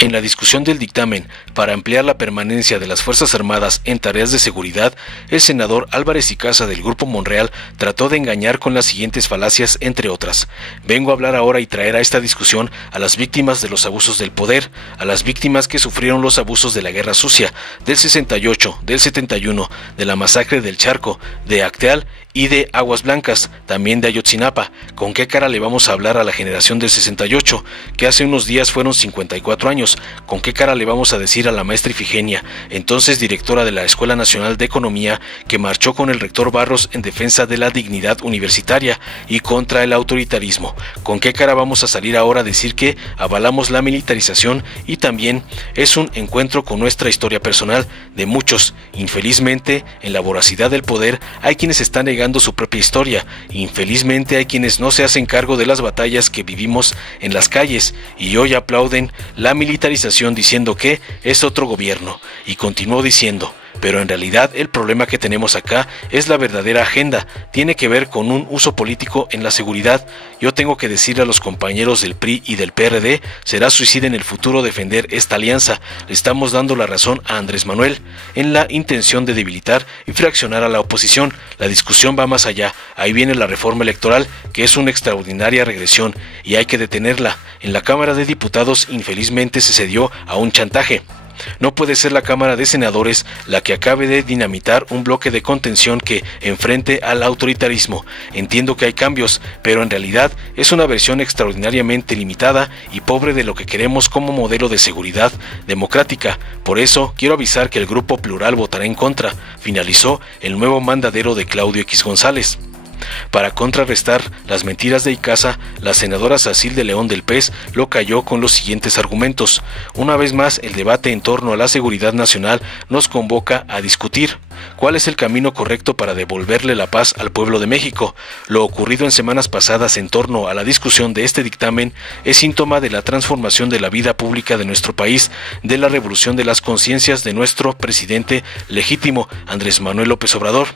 En la discusión del dictamen para ampliar la permanencia de las Fuerzas Armadas en tareas de seguridad, el senador Álvarez y Casa del Grupo Monreal trató de engañar con las siguientes falacias, entre otras. Vengo a hablar ahora y traer a esta discusión a las víctimas de los abusos del poder, a las víctimas que sufrieron los abusos de la Guerra Sucia, del 68, del 71, de la masacre del Charco, de Acteal y de Aguas Blancas, también de Ayotzinapa. ¿Con qué cara le vamos a hablar a la generación del 68, que hace unos días fueron 54 años? ¿Con qué cara le vamos a decir a la maestra Ifigenia, entonces directora de la Escuela Nacional de Economía, que marchó con el rector Barros en defensa de la dignidad universitaria y contra el autoritarismo? ¿Con qué cara vamos a salir ahora a decir que avalamos la militarización y también es un encuentro con nuestra historia personal de muchos? Infelizmente, en la voracidad del poder hay quienes están negando su propia historia. Infelizmente hay quienes no se hacen cargo de las batallas que vivimos en las calles y hoy aplauden la militarización diciendo que es otro gobierno. Y continuó diciendo: pero en realidad el problema que tenemos acá es la verdadera agenda, tiene que ver con un uso político en la seguridad. Yo tengo que decirle a los compañeros del PRI y del PRD, será suicida en el futuro defender esta alianza. Le estamos dando la razón a Andrés Manuel en la intención de debilitar y fraccionar a la oposición. La discusión va más allá, ahí viene la reforma electoral, que es una extraordinaria regresión y hay que detenerla. En la Cámara de Diputados infelizmente se cedió a un chantaje. No puede ser la Cámara de Senadores la que acabe de dinamitar un bloque de contención que enfrente al autoritarismo. Entiendo que hay cambios, pero en realidad es una versión extraordinariamente limitada y pobre de lo que queremos como modelo de seguridad democrática. Por eso quiero avisar que el Grupo Plural votará en contra, finalizó el nuevo mandadero de Claudio X González. Para contrarrestar las mentiras de Icaza, la senadora Sacil de León del PES lo cayó con los siguientes argumentos. Una vez más, el debate en torno a la seguridad nacional nos convoca a discutir cuál es el camino correcto para devolverle la paz al pueblo de México. Lo ocurrido en semanas pasadas en torno a la discusión de este dictamen es síntoma de la transformación de la vida pública de nuestro país, de la revolución de las conciencias de nuestro presidente legítimo, Andrés Manuel López Obrador,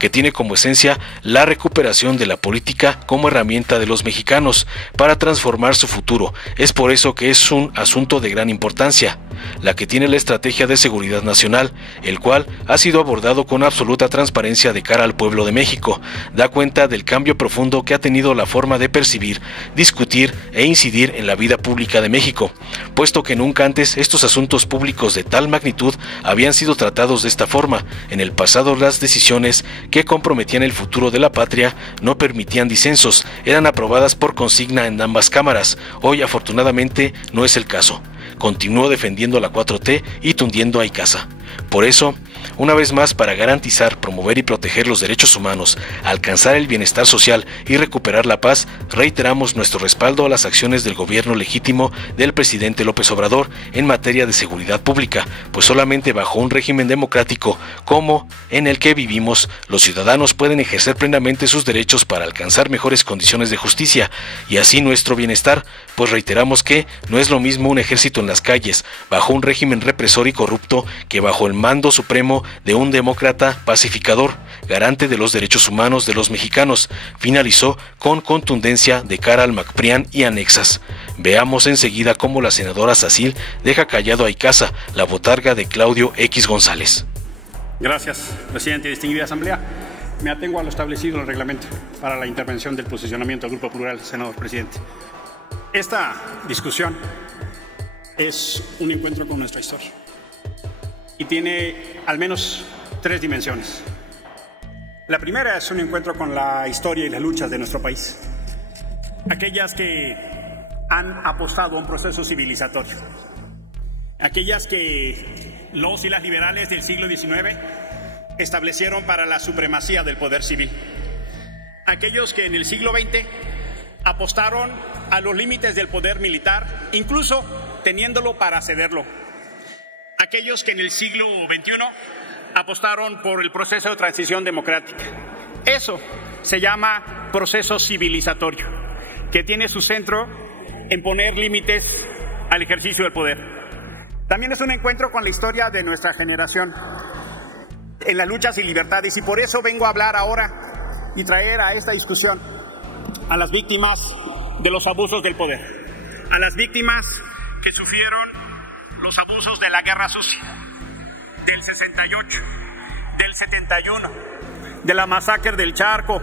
que tiene como esencia la recuperación de la política como herramienta de los mexicanos para transformar su futuro. Es por eso que es un asunto de gran importancia, la que tiene la estrategia de seguridad nacional, el cual ha sido abordado con absoluta transparencia de cara al pueblo de México. Da cuenta del cambio profundo que ha tenido la forma de percibir, discutir e incidir en la vida pública de México, puesto que nunca antes estos asuntos públicos de tal magnitud habían sido tratados de esta forma. En el pasado las decisiones que comprometían el futuro de la patria no permitían disensos, eran aprobadas por consigna en ambas cámaras. Hoy afortunadamente no es el caso. Continuó defendiendo la 4T y tundiendo a Icaza. Por eso, una vez más, para garantizar, promover y proteger los derechos humanos, alcanzar el bienestar social y recuperar la paz, reiteramos nuestro respaldo a las acciones del gobierno legítimo del presidente López Obrador en materia de seguridad pública, pues solamente bajo un régimen democrático como en el que vivimos, los ciudadanos pueden ejercer plenamente sus derechos para alcanzar mejores condiciones de justicia y así nuestro bienestar, pues reiteramos que no es lo mismo un ejército en las calles bajo un régimen represor y corrupto que bajo el mando supremo de un demócrata pacificador, garante de los derechos humanos de los mexicanos. Finalizó con contundencia de cara al MacPrián y anexas. Veamos enseguida cómo la senadora Sacil deja callado a Icaza, la botarga de Claudio X González. Gracias, presidente y distinguida asamblea. Me atengo a lo establecido en el reglamento para la intervención del posicionamiento del Grupo Plural, senador presidente. Esta discusión es un encuentro con nuestra historia y tiene al menos tres dimensiones. La primera es un encuentro con la historia y las luchas de nuestro país, aquellas que han apostado a un proceso civilizatorio, aquellas que los y las liberales del siglo XIX establecieron para la supremacía del poder civil, aquellos que en el siglo XX apostaron a los límites del poder militar, incluso teniéndolo para cederlo, aquellos que en el siglo XXI apostaron por el proceso de transición democrática. Eso se llama proceso civilizatorio, que tiene su centro en poner límites al ejercicio del poder. También es un encuentro con la historia de nuestra generación en las luchas y libertades, y por eso vengo a hablar ahora y traer a esta discusión a las víctimas de los abusos del poder, a las víctimas que sufrieron los abusos de la guerra sucia, del 68, del 71, de la masacre del Charco,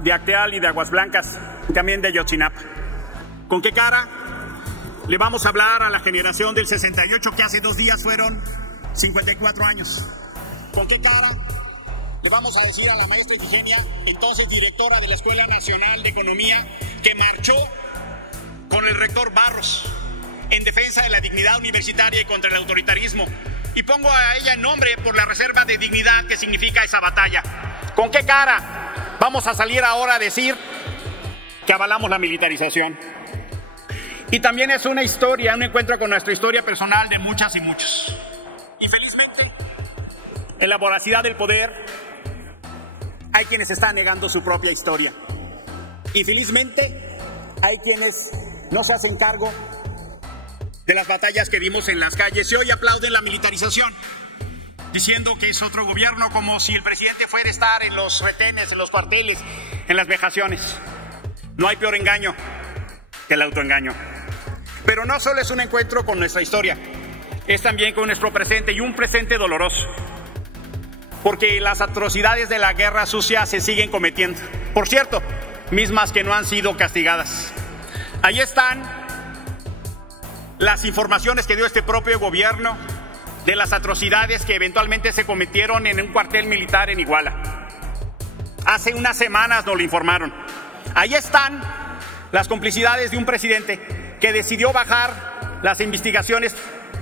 de Acteal y de Aguas Blancas, también de Ayotzinapa. ¿Con qué cara le vamos a hablar a la generación del 68 que hace 2 días fueron 54 años? ¿Con qué cara le vamos a decir a la maestra Ifigenia, entonces directora de la Escuela Nacional de Economía, que marchó con el rector Barros en defensa de la dignidad universitaria y contra el autoritarismo? Y pongo a ella en nombre por la reserva de dignidad que significa esa batalla. ¿Con qué cara vamos a salir ahora a decir que avalamos la militarización? Y también es una historia, un encuentro con nuestra historia personal de muchas y muchos. Y felizmente, en la voracidad del poder, hay quienes están negando su propia historia. Y felizmente, hay quienes no se hacen cargo de las batallas que vimos en las calles y hoy aplauden la militarización, diciendo que es otro gobierno, como si el presidente fuera a estar en los retenes, en los cuarteles, en las vejaciones. No hay peor engaño que el autoengaño. Pero no solo es un encuentro con nuestra historia, es también con nuestro presente, y un presente doloroso, porque las atrocidades de la guerra sucia se siguen cometiendo. Por cierto, mismas que no han sido castigadas. Ahí están las informaciones que dio este propio gobierno de las atrocidades que eventualmente se cometieron en un cuartel militar en Iguala. Hace unas semanas nos lo informaron. Ahí están las complicidades de un presidente que decidió bajar las investigaciones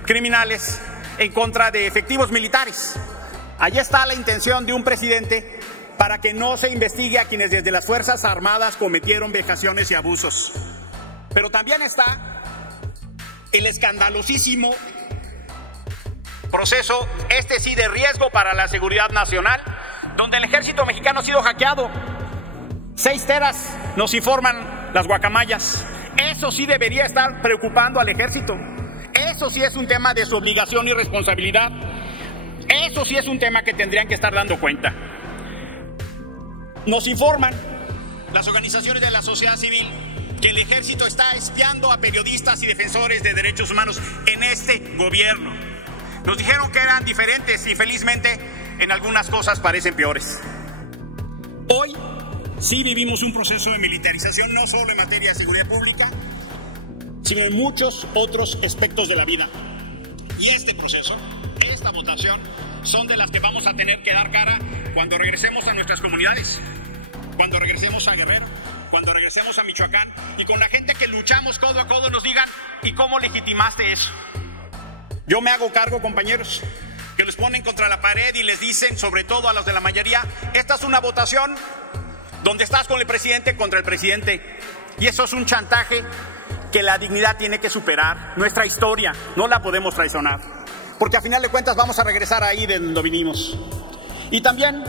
criminales en contra de efectivos militares. Allí está la intención de un presidente para que no se investigue a quienes desde las Fuerzas Armadas cometieron vejaciones y abusos. Pero también está el escandalosísimo proceso, este sí de riesgo para la seguridad nacional, donde el ejército mexicano ha sido hackeado. 6 teras, nos informan las guacamayas. Eso sí debería estar preocupando al ejército. Eso sí es un tema de su obligación y responsabilidad. Eso sí es un tema que tendrían que estar dando cuenta. Nos informan las organizaciones de la sociedad civil que el ejército está espiando a periodistas y defensores de derechos humanos en este gobierno. Nos dijeron que eran diferentes y felizmente en algunas cosas parecen peores. Hoy sí vivimos un proceso de militarización, no solo en materia de seguridad pública, sino en muchos otros aspectos de la vida. Y este proceso, esta votación, son de las que vamos a tener que dar cara cuando regresemos a nuestras comunidades, cuando regresemos a Guerrero, cuando regresemos a Michoacán, y con la gente que luchamos codo a codo nos digan, ¿y cómo legitimaste eso? Yo me hago cargo, compañeros, que los ponen contra la pared y les dicen, sobre todo a los de la mayoría, esta es una votación donde estás con el presidente contra el presidente, y eso es un chantaje que la dignidad tiene que superar. Nuestra historia no la podemos traicionar, porque a final de cuentas vamos a regresar ahí de donde vinimos. Y también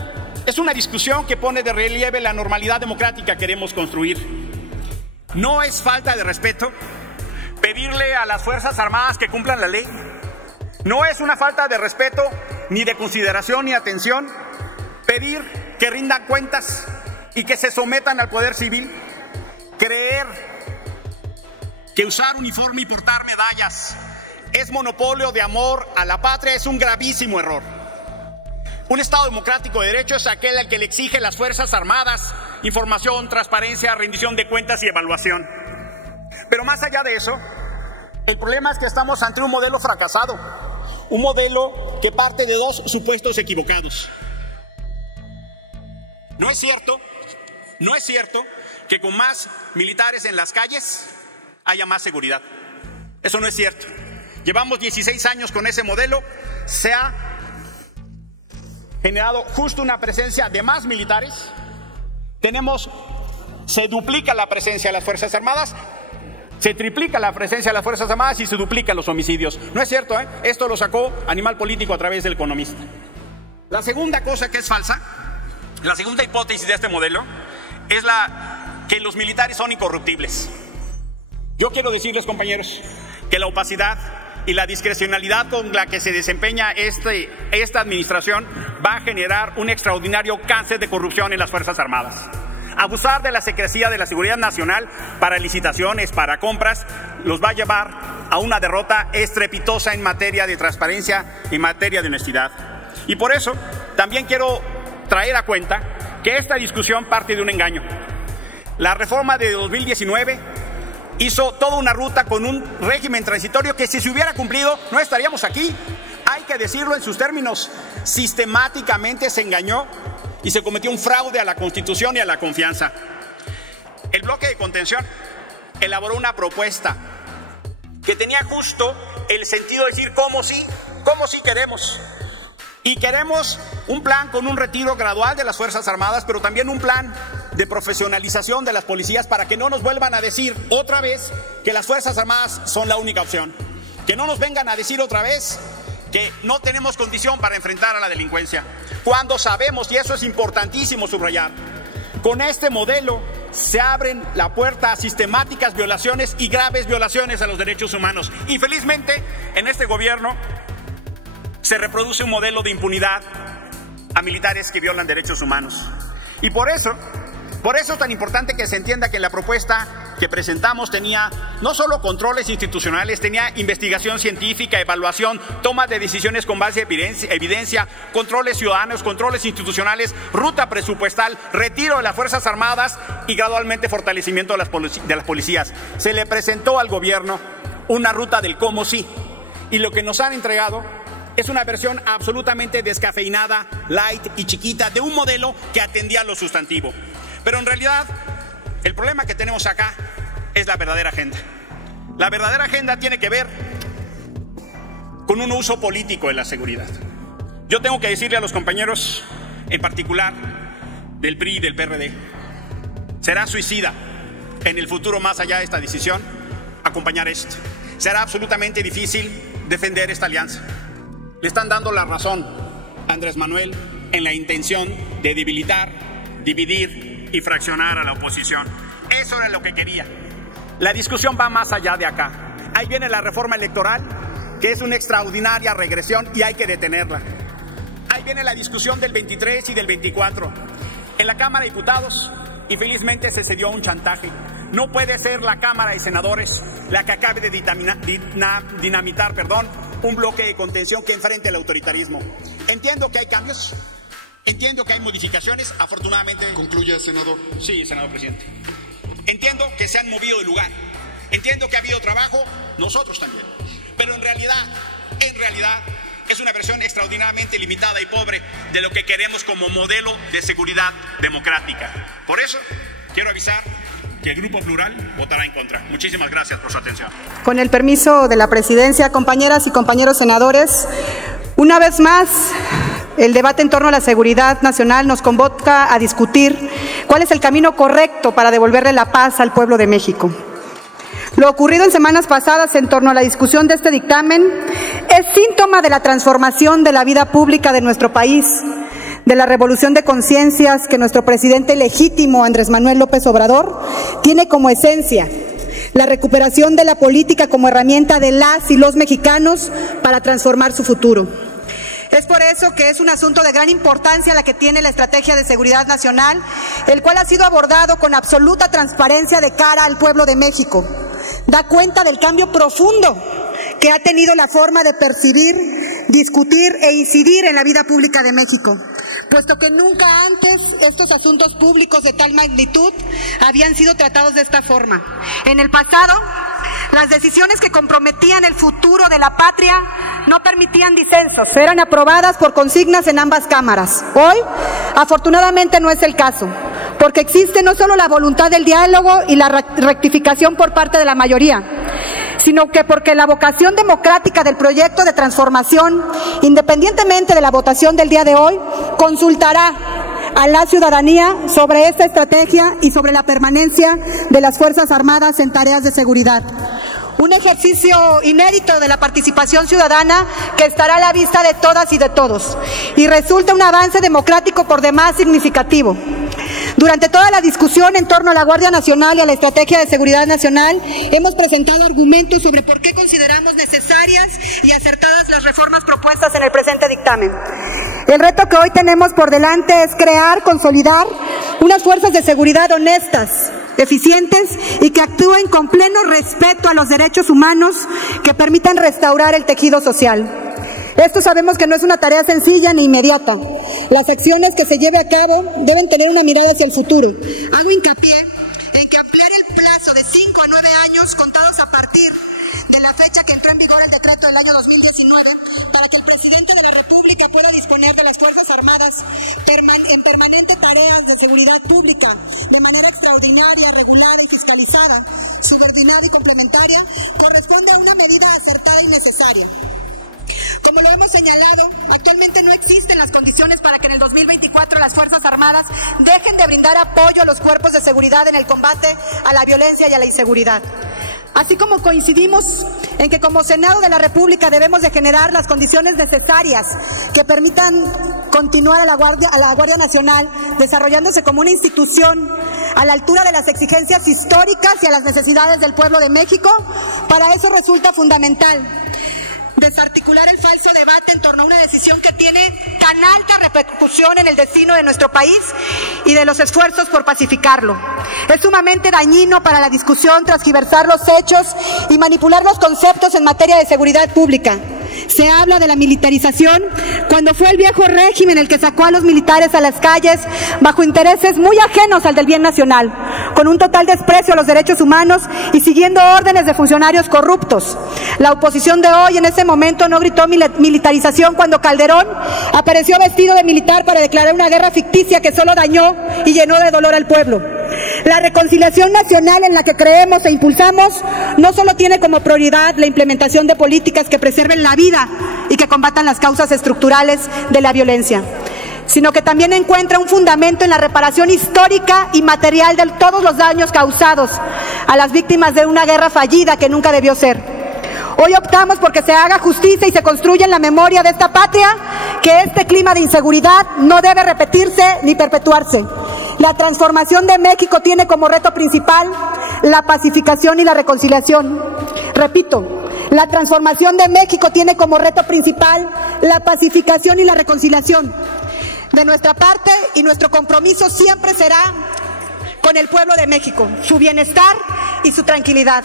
es una discusión que pone de relieve la normalidad democrática que queremos construir. No es falta de respeto pedirle a las Fuerzas Armadas que cumplan la ley. No es una falta de respeto, ni de consideración, ni atención pedir que rindan cuentas y que se sometan al poder civil. Creer que usar uniforme y portar medallas es monopolio de amor a la patria es un gravísimo error. Un Estado democrático de derecho es aquel al que le exige a las Fuerzas Armadas información, transparencia, rendición de cuentas y evaluación. Pero más allá de eso, el problema es que estamos ante un modelo fracasado, un modelo que parte de 2 supuestos equivocados. No es cierto que con más militares en las calles haya más seguridad. Eso no es cierto. Llevamos 16 años con ese modelo, se ha generado justo una presencia de más militares. Se duplica la presencia de las Fuerzas Armadas, se triplica la presencia de las Fuerzas Armadas y se duplican los homicidios. No es cierto, ¿eh? Esto lo sacó Animal Político a través del Economista. La segunda cosa que es falsa, la segunda hipótesis de este modelo, es que los militares son incorruptibles. Yo quiero decirles, compañeros, que la opacidad y la discrecionalidad con la que se desempeña esta administración va a generar un extraordinario cáncer de corrupción en las Fuerzas Armadas. Abusar de la secrecía de la seguridad nacional para licitaciones, para compras, los va a llevar a una derrota estrepitosa en materia de transparencia y en materia de honestidad. Y por eso también quiero traer a cuenta que esta discusión parte de un engaño. La reforma de 2019 hizo toda una ruta con un régimen transitorio que, si se hubiera cumplido, no estaríamos aquí. Hay que decirlo en sus términos. Sistemáticamente se engañó y se cometió un fraude a la Constitución y a la confianza. El bloque de contención elaboró una propuesta que tenía justo el sentido de decir cómo sí queremos. Y queremos un plan con un retiro gradual de las Fuerzas Armadas, pero también un plan de profesionalización de las policías para que no nos vuelvan a decir otra vez que las Fuerzas Armadas son la única opción. Que no nos vengan a decir otra vez que no tenemos condición para enfrentar a la delincuencia. Cuando sabemos, y eso es importantísimo subrayar, con este modelo se abren la puerta a sistemáticas violaciones y graves violaciones a los derechos humanos. Y felizmente, en este gobierno se reproduce un modelo de impunidad a militares que violan derechos humanos. Y por eso es tan importante que se entienda que la propuesta que presentamos tenía no solo controles institucionales, tenía investigación científica, evaluación, toma de decisiones con base en evidencia, controles ciudadanos, controles institucionales, ruta presupuestal, retiro de las Fuerzas Armadas y gradualmente fortalecimiento de las policías. Se le presentó al gobierno una ruta del cómo sí, y lo que nos han entregado es una versión absolutamente descafeinada, light y chiquita de un modelo que atendía lo sustantivo. Pero en realidad, el problema que tenemos acá es la verdadera agenda. La verdadera agenda tiene que ver con un uso político de la seguridad. Yo tengo que decirle a los compañeros, en particular del PRI y del PRD, será suicida en el futuro, más allá de esta decisión, acompañar esto. Será absolutamente difícil defender esta alianza. Le están dando la razón a Andrés Manuel en la intención de debilitar, dividir y fraccionar a la oposición. Eso era lo que quería. La discusión va más allá de acá. Ahí viene la reforma electoral, que es una extraordinaria regresión y hay que detenerla. Ahí viene la discusión del 23 y del 24. En la Cámara de Diputados, infelizmente se cedió a un chantaje. No puede ser la Cámara de Senadores la que acabe de dinamitar un bloque de contención que enfrente el autoritarismo. Entiendo que hay cambios, entiendo que hay modificaciones, afortunadamente. Concluya, senador. Sí, senador presidente. Entiendo que se han movido de lugar, entiendo que ha habido trabajo, nosotros también. Pero en realidad, es una versión extraordinariamente limitada y pobre de lo que queremos como modelo de seguridad democrática. Por eso, quiero avisar que el Grupo Plural votará en contra. Muchísimas gracias por su atención. Con el permiso de la presidencia, compañeras y compañeros senadores, una vez más, el debate en torno a la seguridad nacional nos convoca a discutir cuál es el camino correcto para devolverle la paz al pueblo de México. Lo ocurrido en semanas pasadas en torno a la discusión de este dictamen es síntoma de la transformación de la vida pública de nuestro país, de la revolución de conciencias que nuestro presidente legítimo, Andrés Manuel López Obrador, tiene como esencia la recuperación de la política como herramienta de las y los mexicanos para transformar su futuro. Es por eso que es un asunto de gran importancia la que tiene la Estrategia de Seguridad Nacional, el cual ha sido abordado con absoluta transparencia de cara al pueblo de México. Da cuenta del cambio profundo que ha tenido la forma de percibir, discutir e incidir en la vida pública de México, puesto que nunca antes estos asuntos públicos de tal magnitud habían sido tratados de esta forma. En el pasado, las decisiones que comprometían el futuro de la patria no permitían disensos, eran aprobadas por consignas en ambas cámaras. Hoy, afortunadamente, no es el caso, porque existe no solo la voluntad del diálogo y la rectificación por parte de la mayoría, sino que porque la vocación democrática del proyecto de transformación, independientemente de la votación del día de hoy, consultará a la ciudadanía sobre esta estrategia y sobre la permanencia de las Fuerzas Armadas en tareas de seguridad. Un ejercicio inédito de la participación ciudadana que estará a la vista de todas y de todos, y resulta un avance democrático por demás significativo. Durante toda la discusión en torno a la Guardia Nacional y a la Estrategia de Seguridad Nacional, hemos presentado argumentos sobre por qué consideramos necesarias y acertadas las reformas propuestas en el presente dictamen. El reto que hoy tenemos por delante es crear, consolidar unas fuerzas de seguridad honestas, eficientes y que actúen con pleno respeto a los derechos humanos que permitan restaurar el tejido social. Esto sabemos que no es una tarea sencilla ni inmediata. Las acciones que se lleve a cabo deben tener una mirada hacia el futuro. Hago hincapié en que ampliar el plazo de 5 a 9 años contados a partir de la fecha que entró en vigor el decreto del año 2019 para que el presidente de la República pueda disponer de las Fuerzas Armadas en permanente tareas de seguridad pública de manera extraordinaria, regulada y fiscalizada, subordinada y complementaria, corresponde a una medida acertada y necesaria. Como lo hemos señalado, actualmente no existen las condiciones para que en el 2024 las Fuerzas Armadas dejen de brindar apoyo a los cuerpos de seguridad en el combate a la violencia y a la inseguridad. Así como coincidimos en que como Senado de la República debemos de generar las condiciones necesarias que permitan continuar a la Guardia Nacional desarrollándose como una institución a la altura de las exigencias históricas y a las necesidades del pueblo de México, para eso resulta fundamental desarticular el falso debate en torno a una decisión que tiene tan alta repercusión en el destino de nuestro país y de los esfuerzos por pacificarlo. Es sumamente dañino para la discusión transgiversar los hechos y manipular los conceptos en materia de seguridad pública. Se habla de la militarización cuando fue el viejo régimen el que sacó a los militares a las calles bajo intereses muy ajenos al del bien nacional, con un total desprecio a los derechos humanos y siguiendo órdenes de funcionarios corruptos. La oposición de hoy en ese momento no gritó militarización cuando Calderón apareció vestido de militar para declarar una guerra ficticia que solo dañó y llenó de dolor al pueblo. La reconciliación nacional en la que creemos e impulsamos no solo tiene como prioridad la implementación de políticas que preserven la vida y que combatan las causas estructurales de la violencia, sino que también encuentra un fundamento en la reparación histórica y material de todos los daños causados a las víctimas de una guerra fallida que nunca debió ser. Hoy optamos porque se haga justicia y se construya en la memoria de esta patria que este clima de inseguridad no debe repetirse ni perpetuarse. La transformación de México tiene como reto principal la pacificación y la reconciliación. Repito, la transformación de México tiene como reto principal la pacificación y la reconciliación. De nuestra parte y nuestro compromiso siempre será con el pueblo de México, su bienestar y su tranquilidad.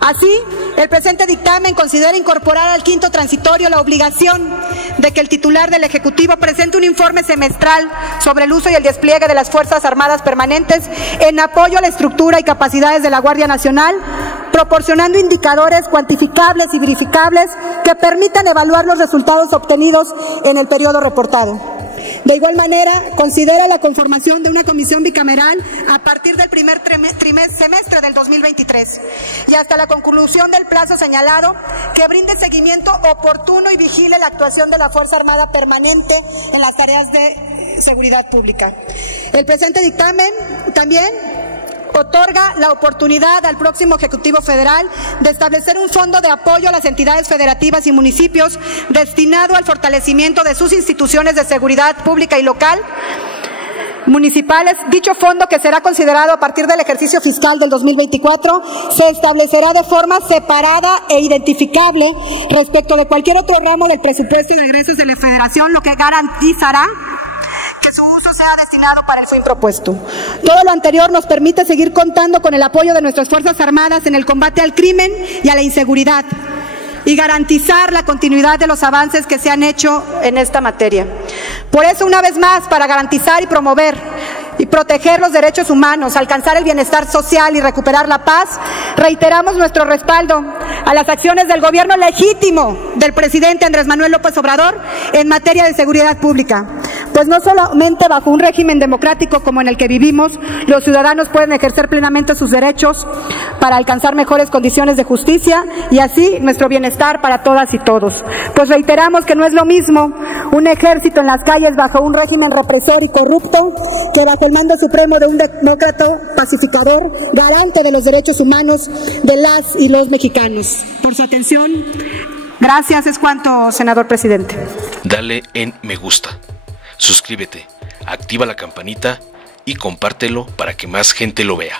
Así, el presente dictamen considera incorporar al quinto transitorio la obligación de que el titular del Ejecutivo presente un informe semestral sobre el uso y el despliegue de las Fuerzas Armadas permanentes en apoyo a la estructura y capacidades de la Guardia Nacional, proporcionando indicadores cuantificables y verificables que permitan evaluar los resultados obtenidos en el periodo reportado. De igual manera, considera la conformación de una comisión bicameral a partir del primer semestre del 2023 y hasta la conclusión del plazo señalado, que brinde seguimiento oportuno y vigile la actuación de la Fuerza Armada permanente en las tareas de seguridad pública. El presente dictamen también otorga la oportunidad al próximo Ejecutivo Federal de establecer un fondo de apoyo a las entidades federativas y municipios destinado al fortalecimiento de sus instituciones de seguridad pública y local municipales. Dicho fondo, que será considerado a partir del ejercicio fiscal del 2024, se establecerá de forma separada e identificable respecto de cualquier otro ramo del presupuesto de egresos de la Federación, lo que garantizará que su uso sea destinado para el fin propuesto. Todo lo anterior nos permite seguir contando con el apoyo de nuestras Fuerzas Armadas en el combate al crimen y a la inseguridad y garantizar la continuidad de los avances que se han hecho en esta materia. Por eso, una vez más, para garantizar y promover y proteger los derechos humanos, alcanzar el bienestar social y recuperar la paz, reiteramos nuestro respaldo a las acciones del gobierno legítimo del presidente Andrés Manuel López Obrador en materia de seguridad pública. Pues no solamente bajo un régimen democrático como en el que vivimos, los ciudadanos pueden ejercer plenamente sus derechos para alcanzar mejores condiciones de justicia y así nuestro bienestar para todas y todos. Pues reiteramos que no es lo mismo un ejército en las calles bajo un régimen represor y corrupto que bajo el mando supremo de un demócrata pacificador, garante de los derechos humanos de las y los mexicanos. Por su atención, gracias. Es cuanto, senador presidente. Dale en me gusta, suscríbete, activa la campanita y compártelo para que más gente lo vea.